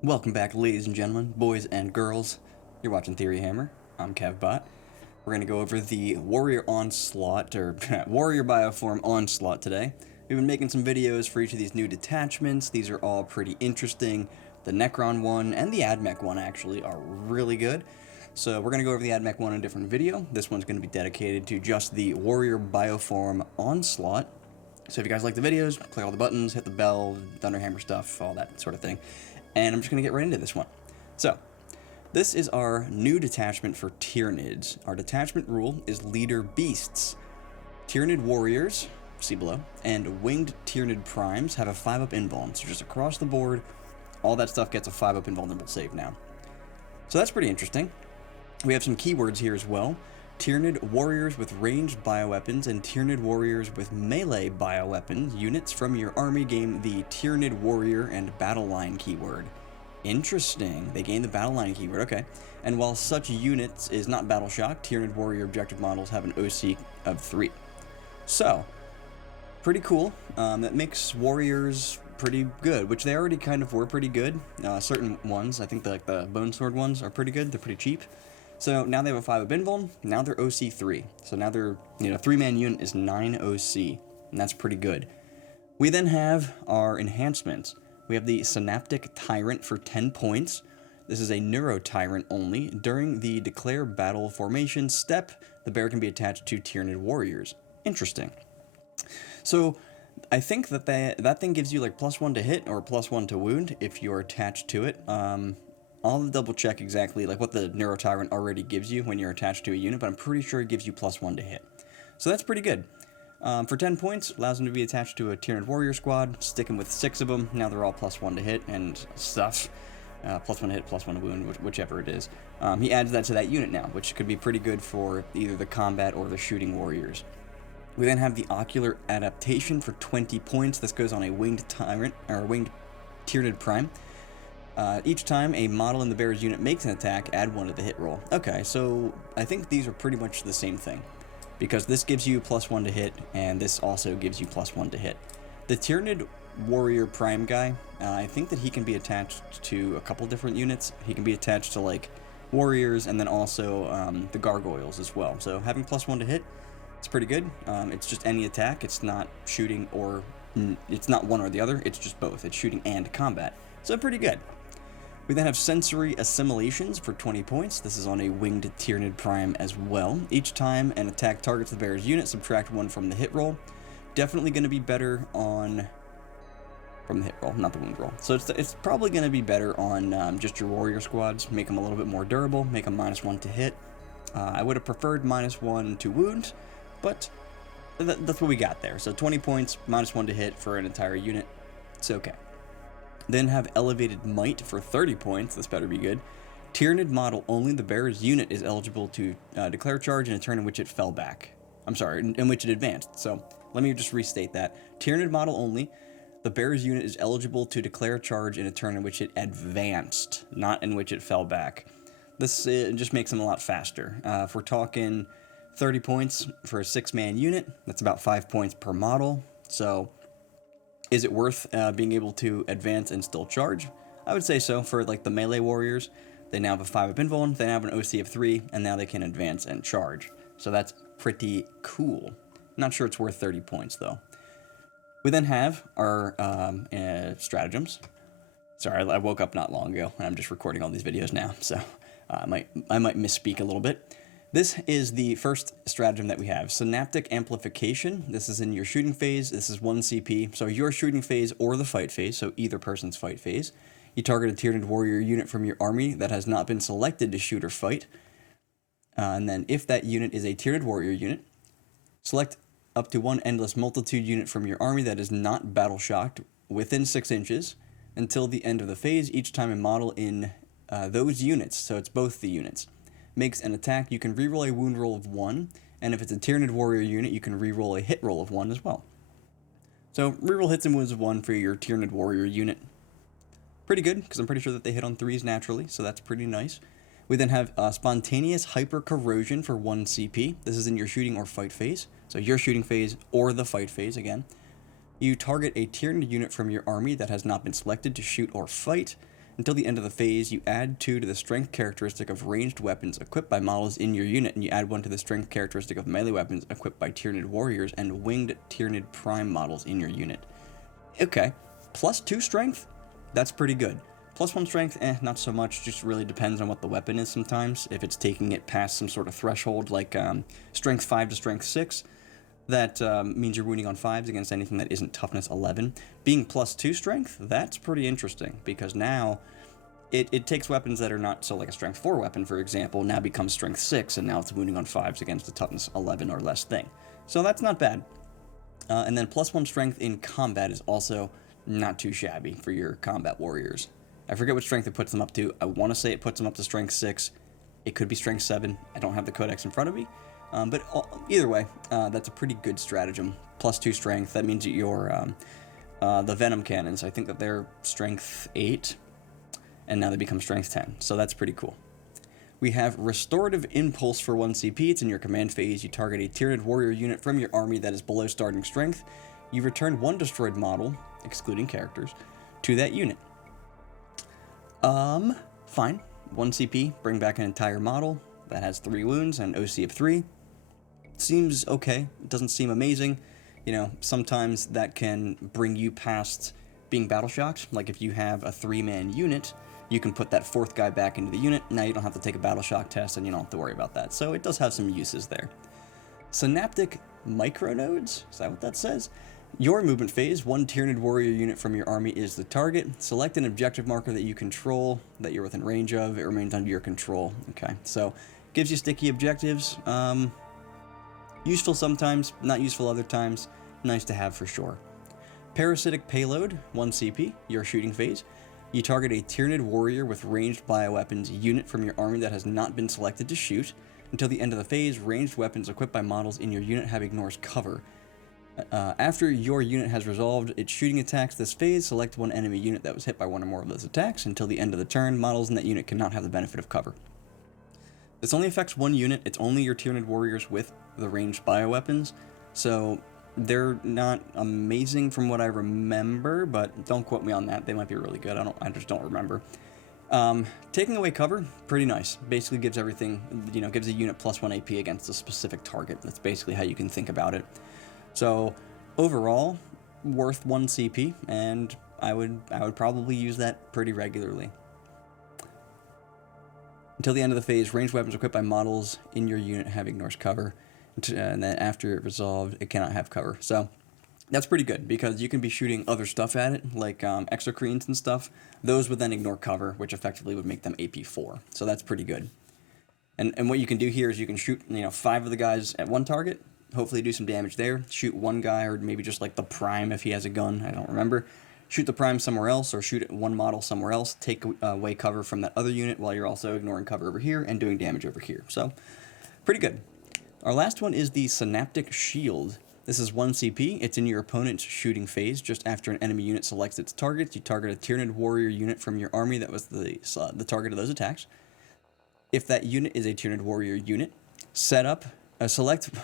Welcome back, ladies and gentlemen, boys and girls. You're watching Theory Hammer. I'm KevBot. We're going to go over the Warrior Onslaught, or Warrior Bioform Onslaught today. We've been making some videos for each of these new detachments. These are all pretty interesting. The Necron one and the AdMech one, actually, are really good. So we're going to go over the AdMech one in a different video. This one's going to be dedicated to just the Warrior Bioform Onslaught. So if you guys like the videos, click all the buttons, hit the bell, Thunderhammer stuff, all that sort of thing. And I'm just going to get right into this one. So, this is our new detachment for Tyranids. Our detachment rule is Leader Beasts. Tyranid Warriors, see below, and Winged Tyranid Primes have a 5-up invuln. So just across the board, all that stuff gets a 5-up invulnerable save now. So that's pretty interesting. We have some keywords here as well. Tyranid Warriors with ranged bioweapons and Tyranid Warriors with melee bioweapons units from your army gain the Tyranid Warrior and Battle Line keyword. Interesting. They gain the Battle Line keyword, okay. And while such units is not Battle Shock, Tyranid Warrior objective models have an OC of 3. So, pretty cool. That makes Warriors pretty good, which they already kind of were pretty good. Certain ones, I think the Bone Sword ones are pretty good. They're pretty cheap. So now they have a 5-up invuln, now they're OC 3. So now their 3-man unit is 9 OC, and that's pretty good. We then have our enhancements. We have the Synaptic Tyrant for 10 points. This is a Neuro Tyrant only. During the Declare Battle Formation step, the bear can be attached to Tyranid Warriors. Interesting. So I think that thing gives you like +1 to hit or +1 to wound if you're attached to it. I'll double check exactly like what the Neuro Tyrant already gives you when you're attached to a unit, but I'm pretty sure it gives you +1 to hit. So that's pretty good. For 10 points, allows them to be attached to a Tyranid Warrior squad, sticking with 6 of them. Now they're all +1 to hit and stuff. +1 to hit, +1 to wound, whichever it is. He adds that to that unit now, which could be pretty good for either the combat or the shooting warriors. We then have the Ocular Adaptation for 20 points. This goes on a Winged Tyrant, or Winged Tyranid Prime. Each time a model in the bear's unit makes an attack, add 1 to the hit roll. Okay, so I think these are pretty much the same thing, because this gives you +1 to hit, and this also gives you +1 to hit. The Tyranid Warrior Prime guy, I think that he can be attached to a couple different units. He can be attached to like warriors, and then also the gargoyles as well. So having +1 to hit, it's pretty good. It's just any attack. It's not shooting or it's not one or the other. It's just both. It's shooting and combat. So pretty good. We then have Sensory Assimilations for 20 points. This is on a Winged Tyranid Prime as well. Each time an attack targets the bear's unit, subtract 1 from the hit roll. Definitely going to be better on... from the hit roll, not the wound roll. So it's probably going to be better on just your warrior squads. Make them a little bit more durable, make them -1 to hit. I would have preferred -1 to wound, but that's what we got there. So 20 points, -1 to hit for an entire unit. It's okay. Then have Elevated Might for 30 points. This better be good. Tyranid model only. The bearer's unit is eligible to declare charge in a turn in which it fell back. I'm sorry, in which it advanced. So let me just restate that. Tyranid model only. The bearer's unit is eligible to declare charge in a turn in which it advanced, not in which it fell back. This just makes them a lot faster. If we're talking 30 points for a 6-man unit, that's about 5 points per model. So is it worth being able to advance and still charge? I would say so. For like the melee warriors, they now have a 5-up invuln, they now have an OC of 3, and now they can advance and charge. So that's pretty cool. Not sure it's worth 30 points though. We then have our stratagems. Sorry, I woke up not long ago, and I'm just recording all these videos now, so I might misspeak a little bit. This is the first stratagem that we have, Synaptic Amplification. This is in your shooting phase. This is 1 CP, so your shooting phase or the fight phase, so either person's fight phase. You target a Tyranid Warrior unit from your army that has not been selected to shoot or fight. And then if that unit is a Tyranid Warrior unit, select up to 1 Endless Multitude unit from your army that is not battle shocked within 6 inches until the end of the phase. Each time a model in those units, so it's both the units, makes an attack, you can reroll a wound roll of 1, and if it's a Tyranid Warrior unit, you can reroll a hit roll of 1 as well. So reroll hits and wounds of 1 for your Tyranid Warrior unit. Pretty good, because I'm pretty sure that they hit on 3s naturally, so that's pretty nice. We then have Spontaneous Hyper Corrosion for 1 CP. This is in your shooting or fight phase, so your shooting phase or the fight phase again. You target a Tyranid unit from your army that has not been selected to shoot or fight. Until the end of the phase, you add 2 to the strength characteristic of ranged weapons equipped by models in your unit, and you add 1 to the strength characteristic of melee weapons equipped by Tyranid warriors and winged Tyranid prime models in your unit. Okay, plus 2 strength? That's pretty good. Plus 1 strength, not so much, just really depends on what the weapon is sometimes. If it's taking it past some sort of threshold, like strength 5 to strength 6, that means you're wounding on 5s against anything that isn't toughness 11. Being plus 2 strength, that's pretty interesting, because now it takes weapons that are not, so like a strength 4 weapon, for example, now becomes strength 6, and now it's wounding on 5s against a toughness 11 or less thing. So that's not bad. And then plus 1 strength in combat is also not too shabby for your combat warriors. I forget what strength it puts them up to. I want to say it puts them up to strength 6. It could be strength 7. I don't have the codex in front of me. But either way, that's a pretty good stratagem. Plus 2 strength, that means that your the Venom Cannons, I think that they're strength 8, and now they become strength 10. So that's pretty cool. We have Restorative Impulse for 1 CP. It's in your command phase. You target a Tyranid warrior unit from your army that is below starting strength. You return 1 destroyed model, excluding characters, to that unit. Fine. 1 CP, bring back an entire model that has 3 wounds and OC of 3. Seems okay. It doesn't seem amazing. You know, sometimes that can bring you past being battle shocked. Like if you have a 3-man unit, you can put that 4th guy back into the unit. Now you don't have to take a battle shock test and you don't have to worry about that. So it does have some uses there. Synaptic Micronodes, is that what that says? Your movement phase, 1 Tyranid warrior unit from your army is the target. Select an objective marker that you control, that you're within range of. It remains under your control. Okay, so gives you sticky objectives. Useful sometimes, not useful other times. Nice to have for sure. Parasitic Payload, 1 CP, your shooting phase. You target a Tyranid warrior with ranged bioweapons unit from your army that has not been selected to shoot. Until the end of the phase, ranged weapons equipped by models in your unit have ignores cover. After your unit has resolved its shooting attacks this phase, select 1 enemy unit that was hit by 1 or more of those attacks. Until the end of the turn, models in that unit cannot have the benefit of cover. This only affects 1 unit. It's only your Tyranid warriors with the ranged bioweapons, so they're not amazing from what I remember, but don't quote me on that. They might be really good. I just don't remember. Taking away cover, pretty nice. Basically gives everything, gives a unit plus 1 AP against a specific target. That's basically how you can think about it. So overall, worth 1 CP, and I would probably use that pretty regularly. Until the end of the phase, ranged weapons equipped by models in your unit have ignores cover, and then after it resolved, it cannot have cover. So that's pretty good, because you can be shooting other stuff at it, like exocrines and stuff. Those would then ignore cover, which effectively would make them AP 4. So that's pretty good. And what you can do here is you can shoot 5 of the guys at 1 target, hopefully do some damage there, shoot 1 guy, or maybe just like the prime if he has a gun, I don't remember. Shoot the prime somewhere else, or shoot 1 model somewhere else, take away cover from that other unit while you're also ignoring cover over here and doing damage over here. So, pretty good. Our last one is the Synaptic Shield. This is 1 CP. It's in your opponent's shooting phase. Just after an enemy unit selects its target, you target a Tyranid warrior unit from your army that was the target of those attacks. If that unit is a Tyranid warrior unit, select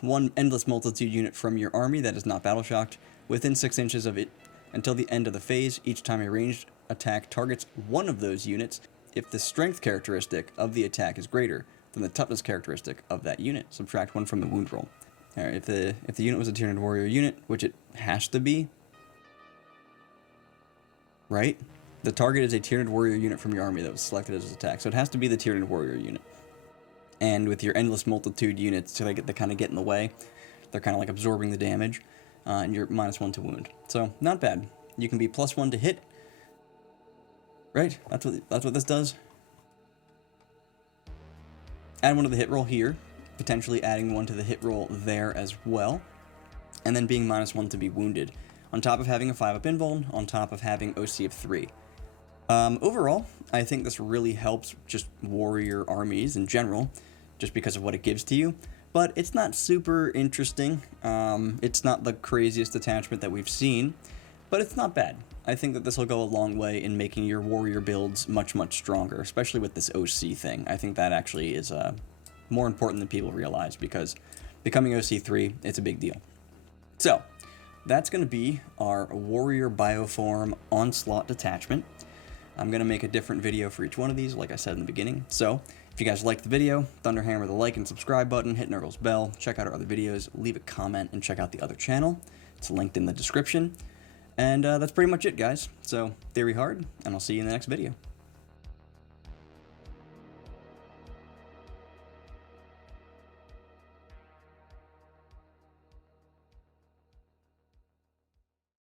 1 Endless Multitude unit from your army that is not battle shocked within 6 inches of it until the end of the phase. Each time a ranged attack targets 1 of those units, if the strength characteristic of the attack is greater than the toughness characteristic of that unit, subtract 1 from the wound roll. All right, if the unit was a Tyranid warrior unit, which it has to be, right? The target is a Tyranid warrior unit from your army that was selected as its attack, so it has to be the Tyranid warrior unit. And with your Endless Multitude units, so they kind of get in the way. They're kind of like absorbing the damage, and you're -1 to wound. So not bad. You can be +1 to hit, right? That's what this does. Add 1 to the hit roll here, potentially adding 1 to the hit roll there as well, and then being -1 to be wounded, on top of having a 5-up invuln, on top of having OC of 3. Overall, I think this really helps just warrior armies in general, just because of what it gives to you, but it's not super interesting. It's not the craziest detachment that we've seen, but it's not bad. I think that this will go a long way in making your warrior builds much, much stronger, especially with this OC thing. I think that actually is more important than people realize, because becoming OC3, it's a big deal. So, that's going to be our Warrior Bioform Onslaught detachment. I'm going to make a different video for each one of these, like I said in the beginning. So, if you guys liked the video, thunderhammer the like and subscribe button, hit Nurgle's bell, check out our other videos, leave a comment, and check out the other channel. It's linked in the description. And that's pretty much it, guys. So, theory hard, and I'll see you in the next video.